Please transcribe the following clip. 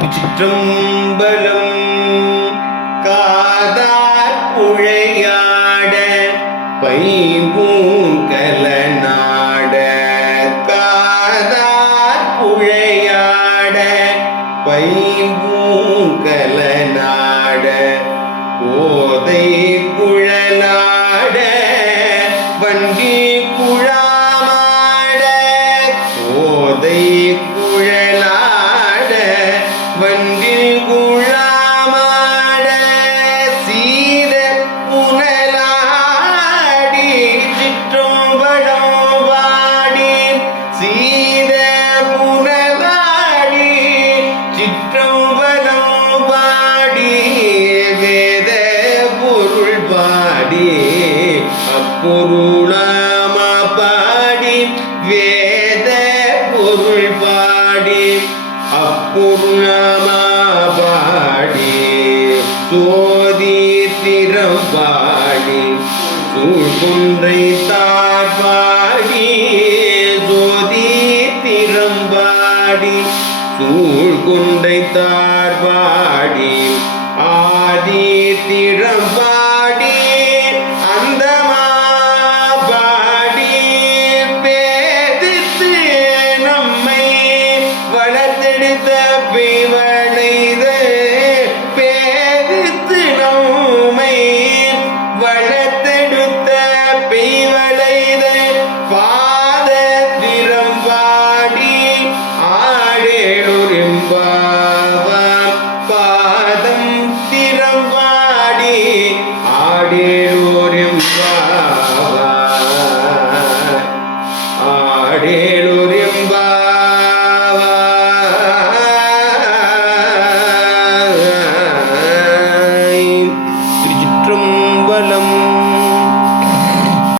திருச்சிற்றம்பலம் காதார் புழையாட பைபூங்கல நாட காதார் புழையாட பைபூங்கல நாட போதை குழலாட வண்டி குழாமாட. போதை குழ அப்பொருளாமா பாடி வேத பொருள் பாடி அப்பொருளாமா பாடி சோதி திறம் பாடி சூழ்குன்றை தாழ்பாடி சோதி திறம்பாடி சூழ்குன்றை தார்பாடி ஆதி திறம்பாடி எடுத்த பிவனைத பேரித்து நம்மை வளர்த்தெடுத்த பிவளைத பாத திறம் வாடி ஆடேடுரிம்பாவாம் பாதம் திறம் ஆடே